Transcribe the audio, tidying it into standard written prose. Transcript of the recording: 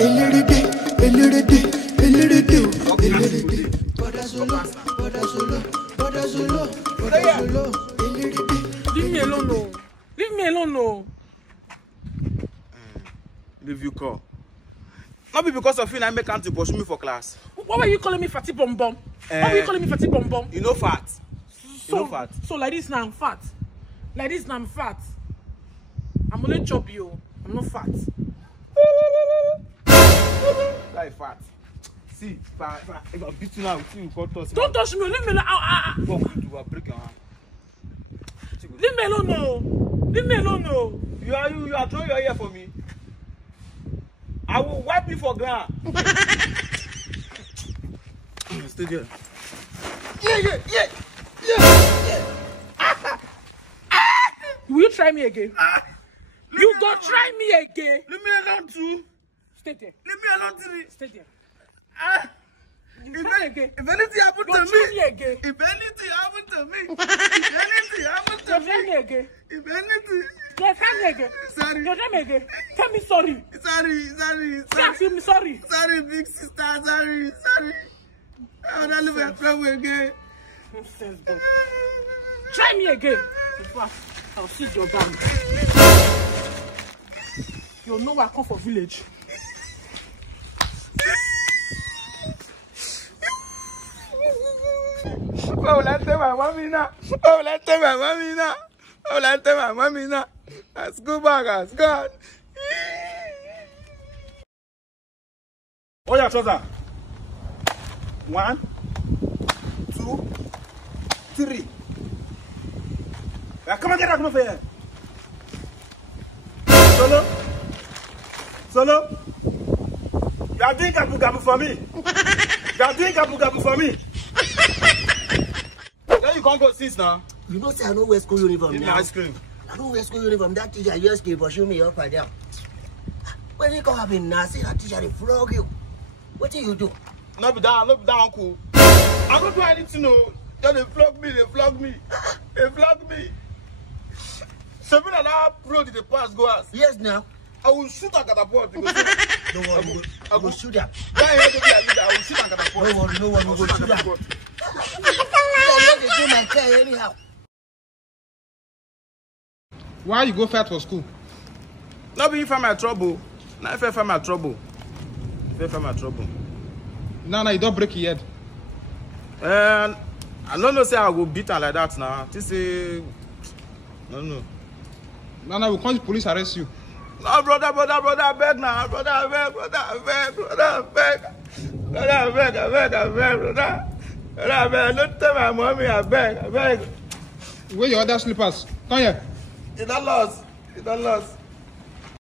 Leave me alone, no. Leave me alone, no. Leave you call. Not be because of you I make auntie pursue me for class. Why were you calling me fatty bum bum? Why were you calling me fatty bum bum? You know fat. You know fat. So like this now I'm fat. Like this now I'm fat. I'm only chubby, yo. I'm not fat. That is fat. See, if I beat you now, you call toss. Don't touch me, leave me alone. Fuck you, I break your hand. Leave me alone, no. Leave me alone, no. You are throwing your ear for me. I will wipe you for ground. Stay there. Yeah. Will you try me again? You go try me again. Leave me alone too. Stay there. Leave me alone too. Stay there. If anything happened to me, if anything happened to me, if anything. Yeah, tell me again. Sorry. Yeah, tell me again. Tell me sorry. Sorry. Tell me sorry. Sorry, big sister. Sorry. I will not leave my trouble again. Nonsense, boy. Try me again. In fact, I'll see your band. You'll know I come for village. What will I tell my mommy now? Let's go back, let's go. Oh yeah, trouser. 1, 2, 3. Come on, get out of here. Solo. You are doing gabu for me. Then you can't go since now. You know, say I know wear school uniform now. Ice cream. I don't wear school uniform. That teacher just keep pursue me up and down. When you come up in Nasi, that teacher they flog you. What do you do? Not be down, uncle. I don't do anything, no. Then they flog me. Something like that road in the past go us. Yes, now. I will shoot and catapult. Don't worry, I will shoot them. I will shoot and catapult. No one will shoot them. They do my care anyhow. Why you go fight for school? Not be find my trouble. Not if I find my trouble. No, you don't break your head. I don't know say I will beat her like that now. This is no. No, we can't police arrest you. No, brother, beg now. Brother, I beg. Don't tell my mommy, I beg. Where your other slippers? Come here. It's not lost.